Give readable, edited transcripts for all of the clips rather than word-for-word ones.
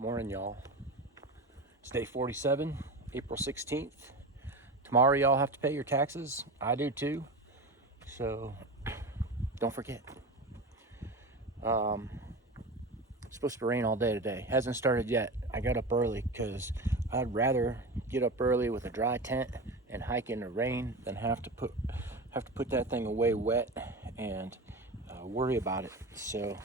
Morning, y'all. It's day 47, April 16th. Tomorrow, y'all have to pay your taxes. I do too. So don't forget. It's supposed to rain all day today. Hasn't started yet. I got up early because I'd rather get up early with a dry tent and hike in the rain than have to put that thing away wet and worry about it. So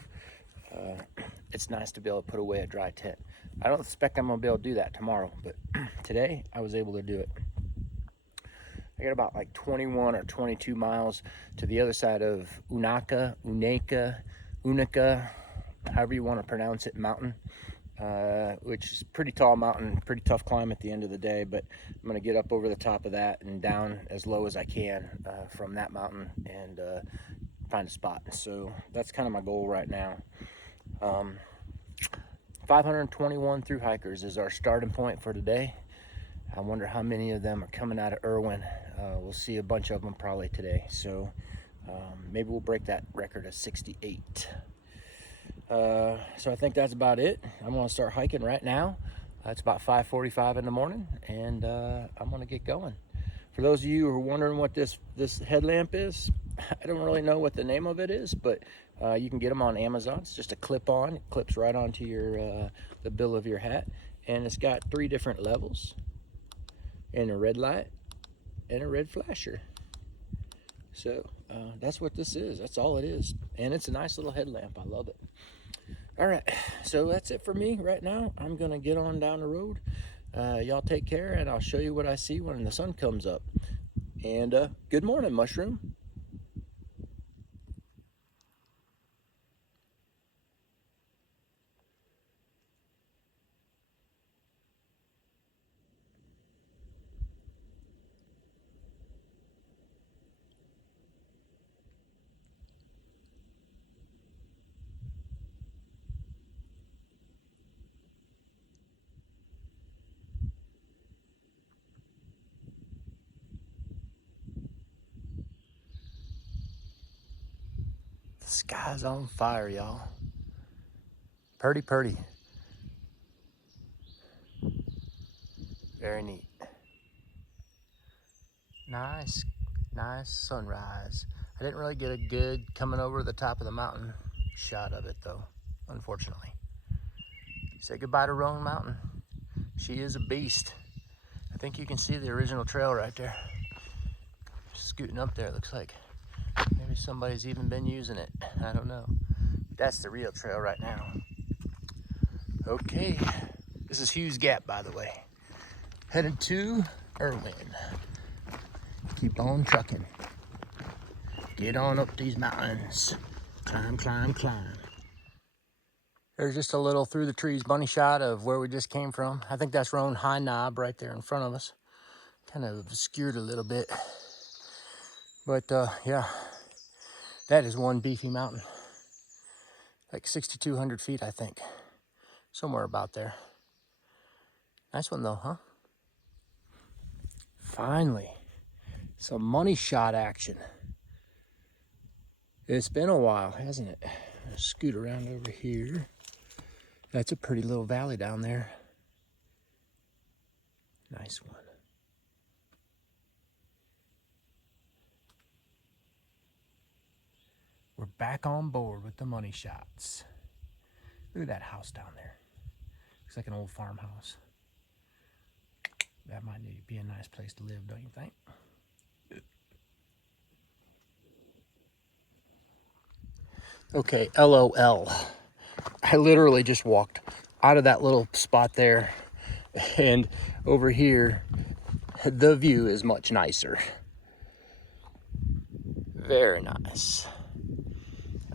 it's nice to be able to put away a dry tent. I don't expect I'm gonna be able to do that tomorrow, but today I was able to do it. I got about like 21 or 22 miles to the other side of Unica, however you want to pronounce it, mountain, which is a pretty tall mountain, pretty tough climb at the end of the day, but I'm gonna get up over the top of that and down as low as I can from that mountain and find a spot. So that's kind of my goal right now. 521 through hikers is our starting point for today. I wonder how many of them are coming out of Irwin. We'll see a bunch of them probably today. So maybe we'll break that record of 68. So I think that's about it. I'm gonna start hiking right now. It's about 5:45 in the morning, and I'm gonna get going. For those of you who are wondering what this headlamp is, I don't really know what the name of it is, but you can get them on Amazon. It's just a clip-on. It clips right onto your the bill of your hat, and it's got 3 different levels, and a red light, and a red flasher. So that's what this is. That's all it is, and it's a nice little headlamp. I love it. All right, so that's it for me right now. I'm gonna get on down the road. Y'all take care, and I'll show you what I see when the sun comes up. And good morning, Mushroom. The sky's on fire, y'all. Purdy. Very neat. Nice sunrise. I didn't really get a good coming over the top of the mountain shot of it though, unfortunately. Say goodbye to Roan Mountain. She is a beast. I think you can see the original trail right there. Scooting up there, it looks like. Maybe somebody's even been using it. I don't know. That's the real trail right now. Okay, this is Hughes Gap, by the way. Headed to Irwin. Keep on trucking. Get on up these mountains. Climb. There's just a little through the trees bunny shot of where we just came from. I think that's Roan High Knob right there in front of us. Kind of obscured a little bit. But yeah, that is one beefy mountain. Like 6,200 feet, I think. Somewhere about there. Nice one though, huh? Finally, some money shot action. It's been a while, hasn't it? I'll scoot around over here. That's a pretty little valley down there. Nice one. We're back on board with the money shots. Look at that house down there. Looks like an old farmhouse. That might be a nice place to live, don't you think? Okay, LOL. I literally just walked out of that little spot there, and over here, the view is much nicer. Very nice.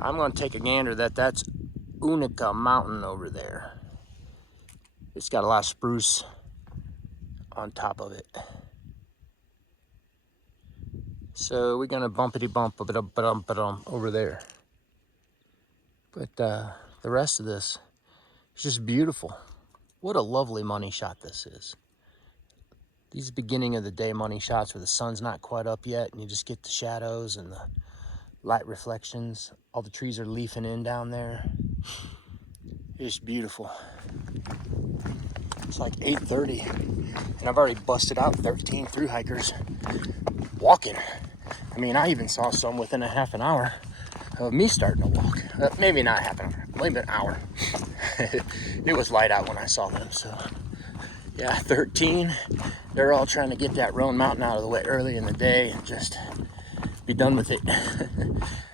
I'm gonna take a gander that's Unica Mountain over there. It's got a lot of spruce on top of it. So we're gonna bumpity bump over there. But the rest of this is just beautiful. What a lovely money shot this is. These beginning of the day money shots where the sun's not quite up yet and you just get the shadows and the light reflections. All the trees are leafing in down there. It's beautiful. It's like 8:30, and I've already busted out 13 through hikers walking. I mean, I even saw some within a half an hour of me starting to walk. Maybe not half an hour, maybe an hour. It was light out when I saw them, so yeah, 13. They're all trying to get that Roan Mountain out of the way early in the day and just be done with it.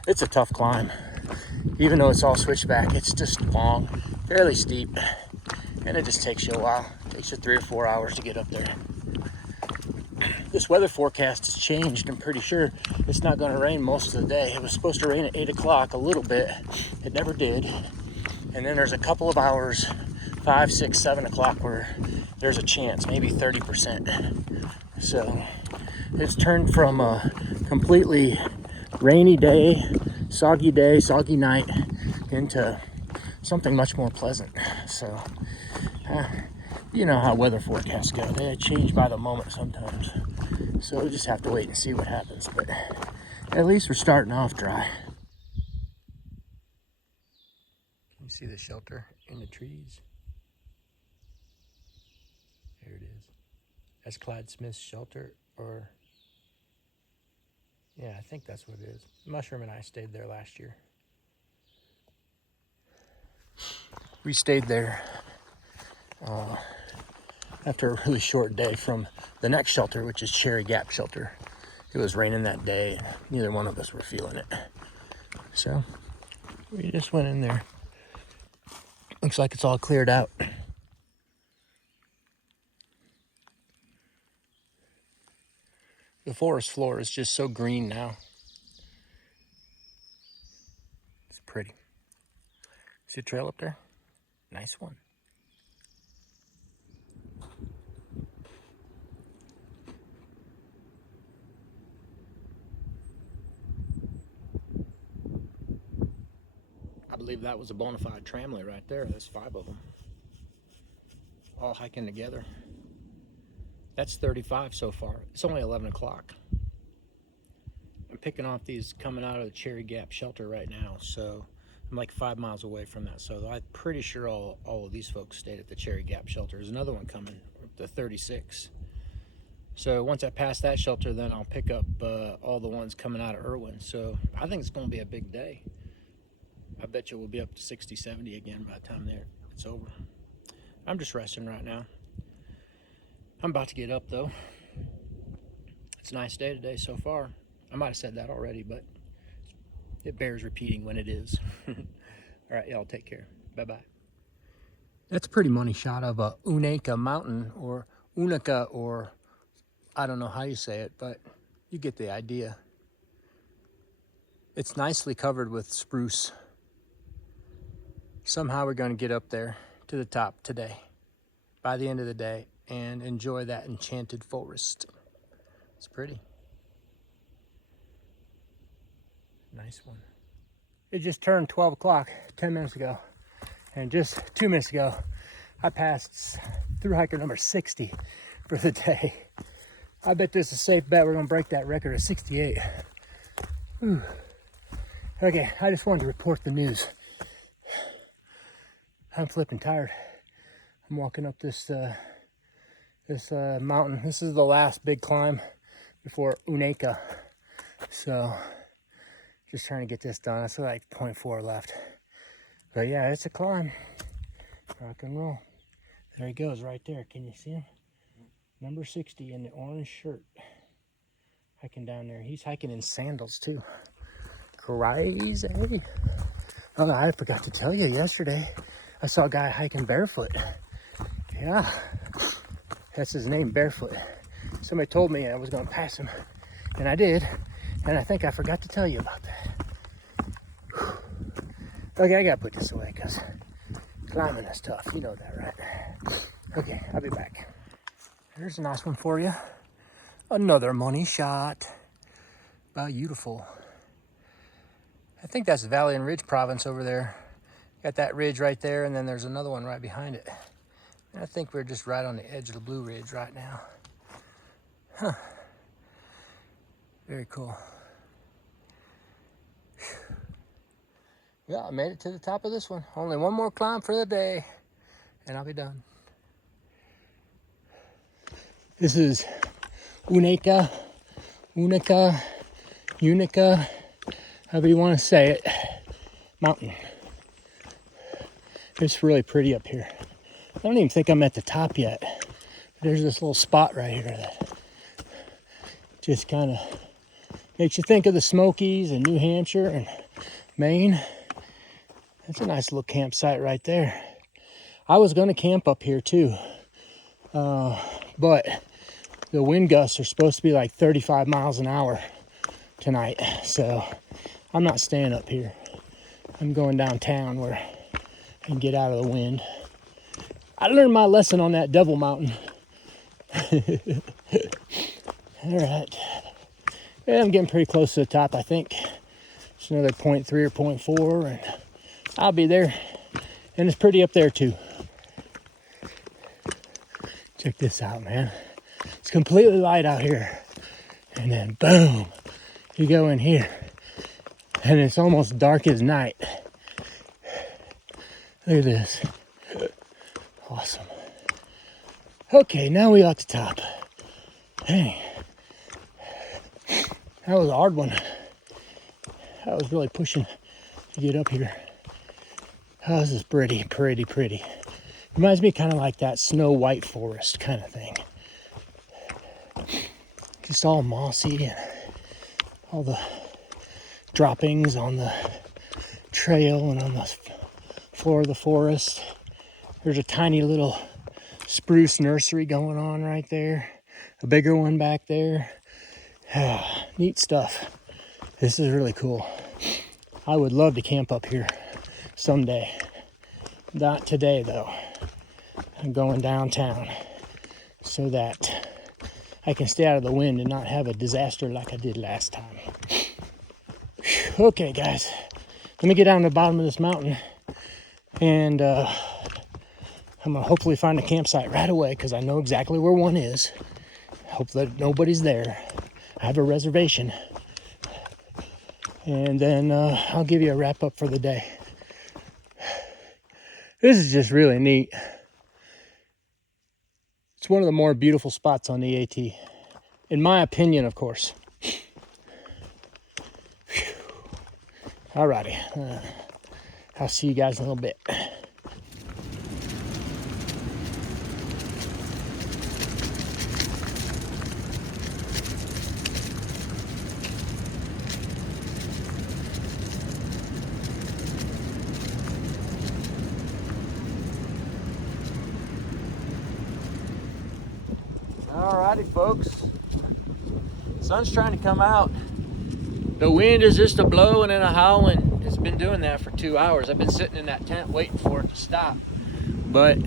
It's a tough climb. Even though it's all switchback, it's just long, fairly steep, and it just takes you a while. It takes you 3 or 4 hours to get up there. This weather forecast has changed. I'm pretty sure it's not going to rain most of the day. It was supposed to rain at 8 o'clock a little bit. It never did. And then there's a couple of hours, 5, 6, 7 o'clock, where there's a chance, maybe 30%. So it's turned from a completely rainy day, soggy night, into something much more pleasant. So you know how weather forecasts go. They change by the moment sometimes. So we just have to wait and see what happens. But at least we're starting off dry. Can you see the shelter in the trees? There it is. That's Clyde Smith's shelter, or yeah, I think that's what it is. Mushroom and I stayed there last year. We stayed there after a really short day from the next shelter, which is Cherry Gap Shelter. It was raining that day. Neither one of us were feeling it. So we just went in there. Looks like it's all cleared out. The forest floor is just so green now. It's pretty. See a trail up there? Nice one. I believe that was a bona fide tramley right there. There's 5 of them, all hiking together. That's 35 so far. It's only 11 o'clock. I'm picking off these coming out of the Cherry Gap Shelter right now, so I'm like 5 miles away from that. So I'm pretty sure all of these folks stayed at the Cherry Gap Shelter. There's another one coming, the 36. So once I pass that shelter, then I'll pick up all the ones coming out of Irwin. So I think it's going to be a big day. I bet you we'll be up to 60, 70 again by the time it's over. I'm just resting right now. I'm about to get up though. It's a nice day today so far. I might have said that already, but it bears repeating when it is. All right, y'all take care. Bye-bye. That's a pretty money shot of a Unaka mountain, or Unaka, or I don't know how you say it, but you get the idea. It's nicely covered with spruce. Somehow we're going to get up there to the top today, by the end of the day, and enjoy that enchanted forest. It's pretty. Nice one. It just turned 12 o'clock 10 minutes ago, and just 2 minutes ago I passed through hiker number 60 for the day. I bet this is a safe bet we're going to break that record of 68. Whew. Okay, I just wanted to report the news. I'm flipping tired. I'm walking up this mountain. This is the last big climb before Unaka. So just trying to get this done. It's like 0.4 left. But yeah, it's a climb. Rock and roll. There he goes right there. Can you see him? Number 60 in the orange shirt. Hiking down there. He's hiking in sandals too. Crazy. Oh, I forgot to tell you yesterday. I saw a guy hiking barefoot. Yeah, that's his name, Barefoot. Somebody told me I was going to pass him, and I did, and I think I forgot to tell you about that. Whew. Okay, I got to put this away because climbing is tough. You know that, right? Okay, I'll be back. Here's a nice one for you. Another money shot. Beautiful. I think that's Valley and Ridge Province over there. Got that ridge right there, and then there's another one right behind it. And I think we're just right on the edge of the Blue Ridge right now. Huh. Very cool. Whew. Yeah, I made it to the top of this one. Only one more climb for the day, and I'll be done. This is Unica, however you want to say it, mountain. It's really pretty up here. I don't even think I'm at the top yet. There's this little spot right here that just kind of makes you think of the Smokies and New Hampshire and Maine. That's a nice little campsite right there. I was going to camp up here too, but the wind gusts are supposed to be like 35 miles an hour tonight, so I'm not staying up here. I'm going downtown where I can get out of the wind. I learned my lesson on that Devil Mountain. All right. Yeah, I'm getting pretty close to the top, I think. Just another 0.3 or 0.4, and I'll be there. And it's pretty up there, too. Check this out, man. It's completely light out here. And then, boom, you go in here. And it's almost dark as night. Look at this. Awesome. Okay, now we at the top. Dang. That was a hard one. I was really pushing to get up here. Oh, this is pretty. Reminds me kind of like that Snow White forest kind of thing. Just all mossy and all the droppings on the trail and on the floor of the forest. There's a tiny little spruce nursery going on right there. A bigger one back there. Neat stuff. This is really cool. I would love to camp up here someday. Not today though. I'm going downtown so that I can stay out of the wind and not have a disaster like I did last time. Okay guys, let me get down to the bottom of this mountain, and I'm gonna hopefully find a campsite right away because I know exactly where one is. Hope that nobody's there. I have a reservation. And then I'll give you a wrap up for the day. This is just really neat. It's one of the more beautiful spots on the AT. In my opinion, of course. Alrighty. I'll see you guys in a little bit. Alrighty, folks. Sun's trying to come out. The wind is just a blowing and a howling. It's been doing that for 2 hours. I've been sitting in that tent waiting for it to stop, but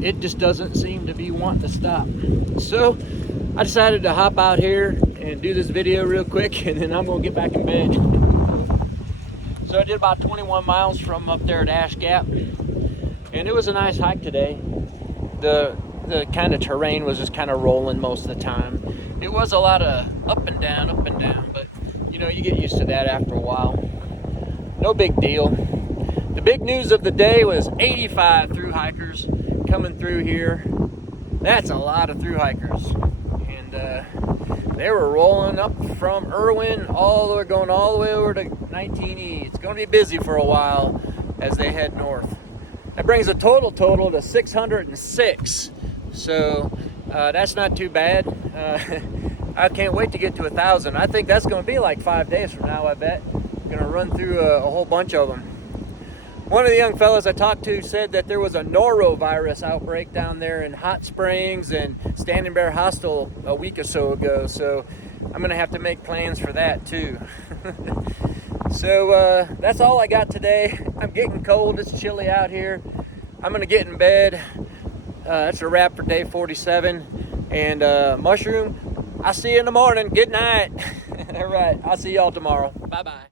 it just doesn't seem to be wanting to stop. So I decided to hop out here and do this video real quick, and then I'm gonna get back in bed. So I did about 21 miles from up there at Ash Gap, and it was a nice hike today. The kind of terrain was just kind of rolling most of the time. It was a lot of up and down, but you know, you get used to that after a while. No big deal. The big news of the day was 85 through hikers coming through here. That's a lot of through hikers. And they were rolling up from Irwin going all the way over to 19E. It's going to be busy for a while as they head north. That brings a total to 606. So that's not too bad. I can't wait to get to 1,000. I think that's going to be like 5 days from now, I bet. I'm going to run through a whole bunch of them. One of the young fellas I talked to said that there was a norovirus outbreak down there in Hot Springs and Standing Bear Hostel a week or so ago. So I'm going to have to make plans for that too. So that's all I got today. I'm getting cold. It's chilly out here. I'm going to get in bed. That's a wrap for day 47. And Mushroom, I'll see you in the morning. Good night. All right. I'll see y'all tomorrow. Bye-bye.